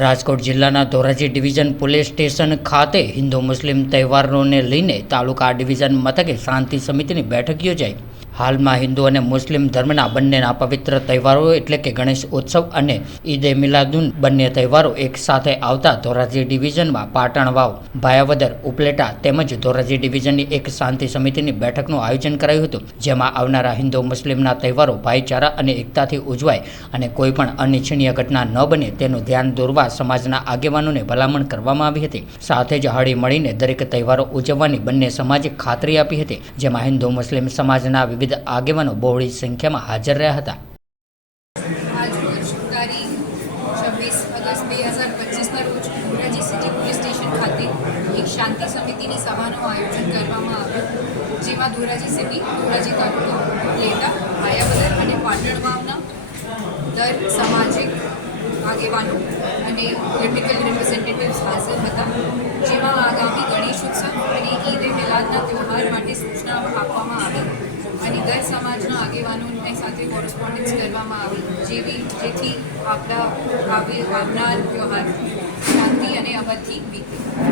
રાજકોટ જિલ્લાના Dhoraji division police station ખાતે હિન્દુ મુસ્લિમ તહેવારોને લઈને તાલુકા ડિવિઝન મથકે શાંતિ સમિતિની બેઠક યોજાઈ. હાલમાં હિન્દુ અને મુસ્લિમ ધર્મના બંનેના પવિત્ર તહેવારો એટલે કે ગણેશ ઉત્સવ અને ઈદે મિલાદુન બંને તહેવારો એક સાથે આવતા ધોરાજી ડિવિઝનમાં પાટણ વાવ ભાયાવદર, ઉપલેટા તેમજ ધોરાજી ડિવિઝનની એક શાંતિ સમિતિની બેઠકનું આયોજન કરાયું હતું, જેમાં આવનારા હિન્દુ મુસ્લિમના તહેવારો ભાઈચારા અને એકતાથી ઉજવાય અને કોઈ પણ અનિચ્છનીય ઘટના ન બને તેનું ધ્યાન દોરવા સમાજના આગેવાનોને ભલામણ કરવામાં આવી હતી. સાથે જ હળી મળીને દરેક તહેવારો ઉજવવાની બંને સમાજે ખાતરી આપી હતી, જેમાં હિન્દુ, મુસ્લિમ સમાજના વિવિધ આગેવાનો બહોળી સંખ્યામાં હાજર રહ્યા હતા. શાંતિ સમિતિની સભાનું આયોજન કરવામાં આવ્યું. જેમાં ધોરાજી સિટી, ધોરાજી તાલુકો લેટા માયાવદર અને પાટણ વાવના દર સામાજિક આગેવાનો અને પોલિટિકલ રિપ્રેઝેન્ટેટિવ્સ હાજર હતા. જેમાં આગામી ગણેશ ઉત્સવ અને ઈદ એ મિલાદના તહેવાર માટે સૂચના આપવામાં આવી અને દર સમાજના આગેવાનોને સાથે કોરસ્પોન્ડન્સ કરવામાં આવી, જેવી, જેથી આપણા આવે આવનાર તહેવાર શાંતિ અને અવધથી વીતે.